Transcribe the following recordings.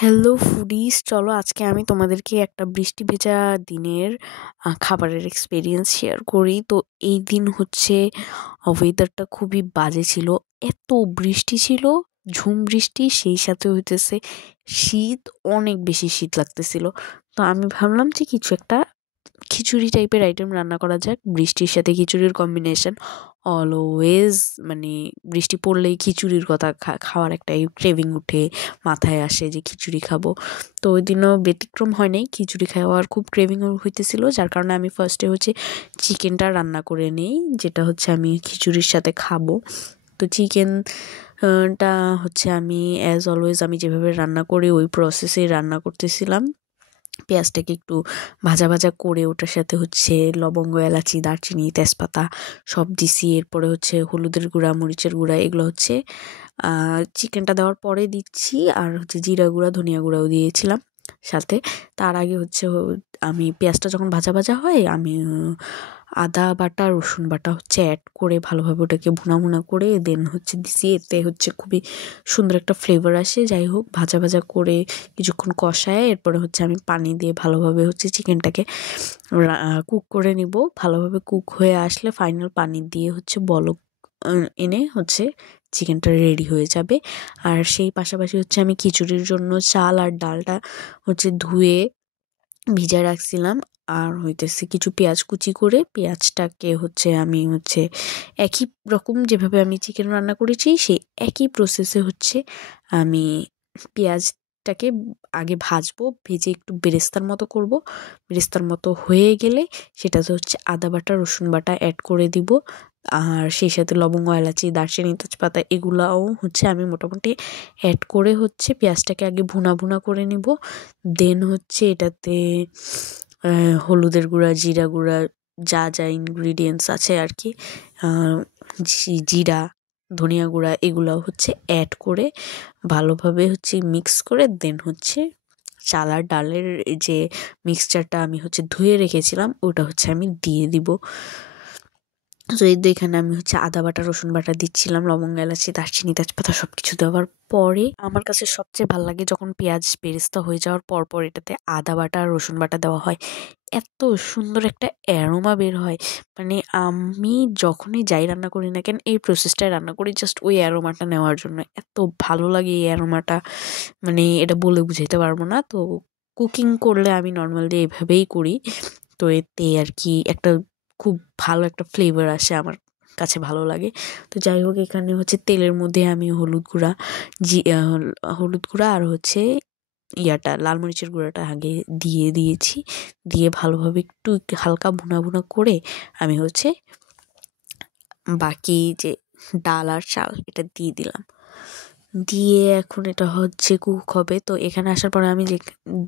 Hello foodies, চলো আজকে আমি তোমাদেরকে একটা বৃষ্টি ভেজা দিনের খাবারের এক্সপিরিয়েন্স শেয়ার করি। তো এই দিন হচ্ছে ওয়েদারটা খুবই বাজে ছিল, এত বৃষ্টি ছিল, ঝুম বৃষ্টি, সেই সাথে হইতেছে শীত, অনেক বেশি শীত লাগতেছিল। তো আমি ভাবলাম যে কিছু একটা খিচুড়ি টাইপের আইটেম রান্না করা যাক। বৃষ্টির সাথে খিচুড়ির কম্বিনেশন অলওয়েজ, মানে বৃষ্টি পড়লেই খিচুড়ির কথা খাওয়ার একটা ক্রেভিং উঠে, মাথায় আসে যে খিচুড়ি খাবো। তো ওই দিনও ব্যতিক্রম হয় নাই, খিচুড়ি খাওয়ার খুব ক্রেভিং হইতেছিল, যার কারণে আমি ফার্স্টে হচ্ছে চিকেনটা রান্না করে নিই, যেটা হচ্ছে আমি খিচুড়ির সাথে খাবো। তো চিকেনটা হচ্ছে আমি অ্যাজ অলওয়েজ আমি যেভাবে রান্না করি ওই প্রসেসে রান্না করতেছিলাম। পেঁয়াজটাকে একটু ভাজা ভাজা করে ওটার সাথে হচ্ছে লবঙ্গ, এলাচি, দারচিনি, তেজপাতা সব দিছি। এরপরে হচ্ছে হলুদের গুঁড়া, মরিচের গুঁড়া, এগুলো হচ্ছে চিকেনটা দেওয়ার পরে দিচ্ছি। আর হচ্ছে জিরা গুঁড়া, ধনিয়া গুঁড়াও দিয়েছিলাম সাথে। তার আগে হচ্ছে আমি পেঁয়াজটা যখন ভাজা ভাজা হয়, আমি আদা বাটা, রসুন বাটা হচ্ছে অ্যাড করে ভালোভাবে ওটাকে ভুনা ভুনা করে দেন হচ্ছে দিছি। এতে হচ্ছে খুবই সুন্দর একটা ফ্লেভার আসে। যাই হোক, ভাজা ভাজা করে কিছুক্ষণ কষায় এরপরে হচ্ছে আমি পানি দিয়ে ভালোভাবে হচ্ছে চিকেনটাকে কুক করে নিব। ভালোভাবে কুক হয়ে আসলে ফাইনাল পানি দিয়ে হচ্ছে বলক এনে হচ্ছে চিকেনটা রেডি হয়ে যাবে। আর সেই পাশাপাশি হচ্ছে আমি খিচুড়ির জন্য চাল আর ডালটা হচ্ছে ধুয়ে ভিজা রাখছিলাম। আর হইতেছে কিছু পেঁয়াজ কুচি করে পেঁয়াজটাকে হচ্ছে আমি হচ্ছে একই রকম যেভাবে আমি চিকেন রান্না করেছি সেই একই প্রসেসে হচ্ছে আমি পেঁয়াজটাকে আগে ভাজবো, ভেজে একটু বেরেস্তার মতো করব। বেরেস্তার মতো হয়ে গেলে সেটাতে হচ্ছে আদা বাটা, রসুন বাটা অ্যাড করে দিব। আর সেই সাথে লবঙ্গ, এলাচি, দারচিনি, তেজপাতা এগুলাও হচ্ছে আমি মোটামুটি অ্যাড করে হচ্ছে পেঁয়াজটাকে আগে ভুনা ভুনা করে নিব। দেন হচ্ছে এটাতে হলুদের গুঁড়া, জিরা গুঁড়া, যা যা ইনগ্রিডিয়েন্টস আছে আর কি, জিরা, ধনিয়া গুঁড়া, এগুলো হচ্ছে অ্যাড করে ভালোভাবে হচ্ছে মিক্স করে দেন হচ্ছে চাল আর ডালের যে মিক্সচারটা আমি হচ্ছে ধুয়ে রেখেছিলাম ওটা হচ্ছে আমি দিয়ে দিব। তো এই তো এখানে আমি হচ্ছে আদা বাটা, রসুন বাটা দিচ্ছিলাম, লবঙ্গ, এলাচি, দারচিনি, তেজপাতা সব কিছু দেওয়ার পরে আমার কাছে সবচেয়ে ভালো লাগে যখন পেঁয়াজ বেরেস্তা হয়ে যাওয়ার পর এটাতে আদা বাটা আর রসুন বাটা দেওয়া হয়। এত সুন্দর একটা অ্যারোমা বের হয়, মানে আমি যখনই যাই রান্না করি না কেন এই প্রসেসটাই রান্না করি জাস্ট ওই অ্যারোমাটা নেওয়ার জন্য। এত ভালো লাগে এই অ্যারোমাটা, মানে এটা বলে বুঝাইতে পারবো না। তো কুকিং করলে আমি নর্মালি এভাবেই করি। তো এতে আর কি একটা খুব ভালো একটা ফ্লেভার আসে, আমার কাছে ভালো লাগে। তো যাই হোক, এখানে হচ্ছে তেলের মধ্যে আমি হলুদ গুঁড়া আর হচ্ছে লাল মরিচের গুঁড়াটা আগে দিয়ে দিয়েছি। দিয়ে ভালোভাবে একটু হালকা ভুনা ভুনা করে আমি হচ্ছে বাকি যে ডাল আর চাল এটা দিয়ে দিলাম। দিয়ে এখন এটা হচ্ছে কুক হবে। তো এখানে আসার পরে আমি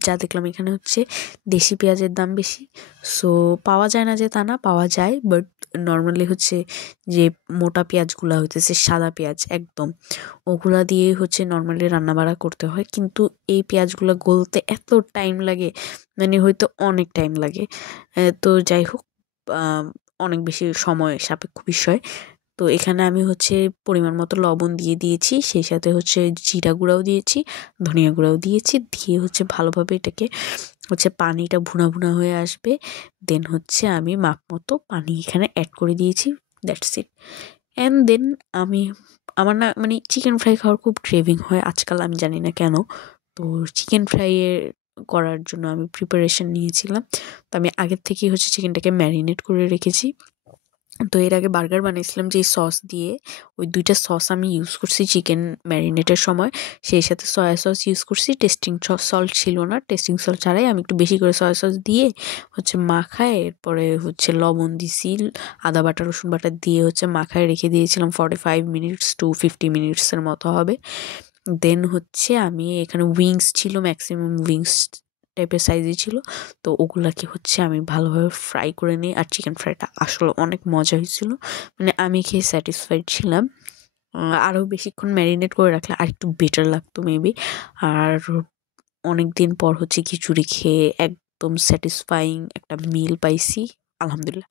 যা দেখলাম, এখানে হচ্ছে দেশি পেঁয়াজের দাম বেশি। সো পাওয়া যায় না যে তা না, পাওয়া যায়, বাট নর্মালি হচ্ছে যে মোটা পেঁয়াজগুলো হইতেছে সাদা পেঁয়াজ একদম, ওগুলা দিয়ে হচ্ছে নর্মালি রান্নাবাড়া করতে হয়। কিন্তু এই পেঁয়াজগুলো গলতে এত টাইম লাগে, মানে হয়তো অনেক টাইম লাগে। তো যাই হোক, অনেক বেশি সময় সাপেক্ষ বিষয়। তো এখানে আমি হচ্ছে পরিমাণ মতো লবণ দিয়ে দিয়েছি, সেই সাথে হচ্ছে জিরা গুঁড়াও দিয়েছি, ধনিয়া গুঁড়াও দিয়েছি। দিয়ে হচ্ছে ভালোভাবে এটাকে হচ্ছে পানিটা ভুনা ভুনা হয়ে আসবে, দেন হচ্ছে আমি মাপ মতো পানি এখানে অ্যাড করে দিয়েছি। That's it. অ্যান্ড দেন আমার না মানে চিকেন ফ্রাই খাওয়ার খুব ক্রেভিং হয় আজকাল, আমি জানি না কেন। তো চিকেন ফ্রাইয়ের করার জন্য আমি প্রিপারেশন নিয়েছিলাম। তো আমি আগের থেকেই হচ্ছে চিকেনটাকে ম্যারিনেট করে রেখেছি। তো এর আগে বার্গার বানিয়েছিলাম যে সস দিয়ে, ওই 2টা সস আমি ইউজ করছি চিকেন ম্যারিনেটের সময়। সেই সাথে সয়া সস ইউজ করছি, টেস্টিং সল্ট ছিল না, টেস্টিং সল্ট ছাড়াই আমি একটু বেশি করে সয়া সস দিয়ে হচ্ছে মাখায় এরপরে হচ্ছে লবণ দিছি, আদা বাটা, রসুন বাটা দিয়ে হচ্ছে মাখায় রেখে দিয়েছিলাম 45 মিনিটস টু 50 মিনিটসের মতো হবে। দেন হচ্ছে আমি এখানে উইংস ছিল, ম্যাক্সিমাম উইংস টাইপের সাইজই ছিল। তো ওগুলাকে হচ্ছে আমি ভালোভাবে ফ্রাই করে নিই। আর চিকেন ফ্রাইটা আসলে অনেক মজা হয়েছিল, মানে আমি খেয়ে স্যাটিসফাইড ছিলাম। আরও বেশিক্ষণ ম্যারিনেট করে রাখলে আর একটু বেটার লাগতো মেবি। আর অনেক দিন পর হচ্ছে খিচুড়ি খেয়ে একদম স্যাটিসফাইং একটা মিল পাইছি, আলহামদুলিল্লাহ।